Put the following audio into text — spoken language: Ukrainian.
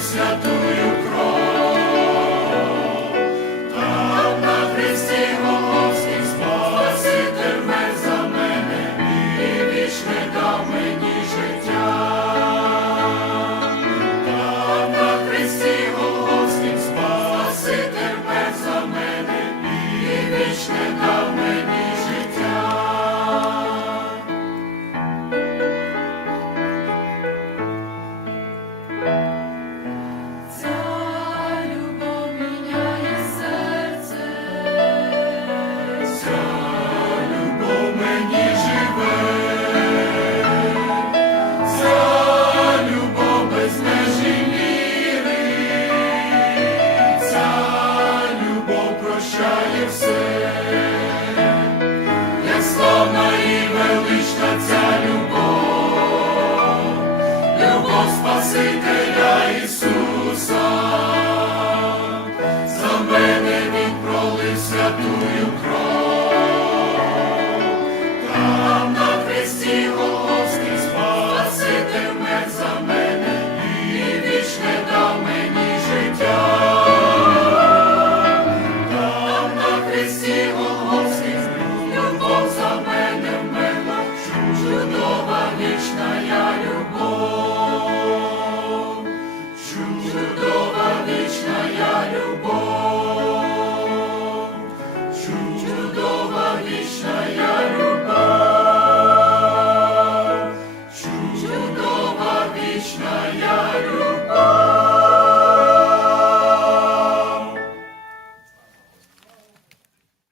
Святий. велична ця любов, любов Спасителя Ісуса, за мене він пролився дух.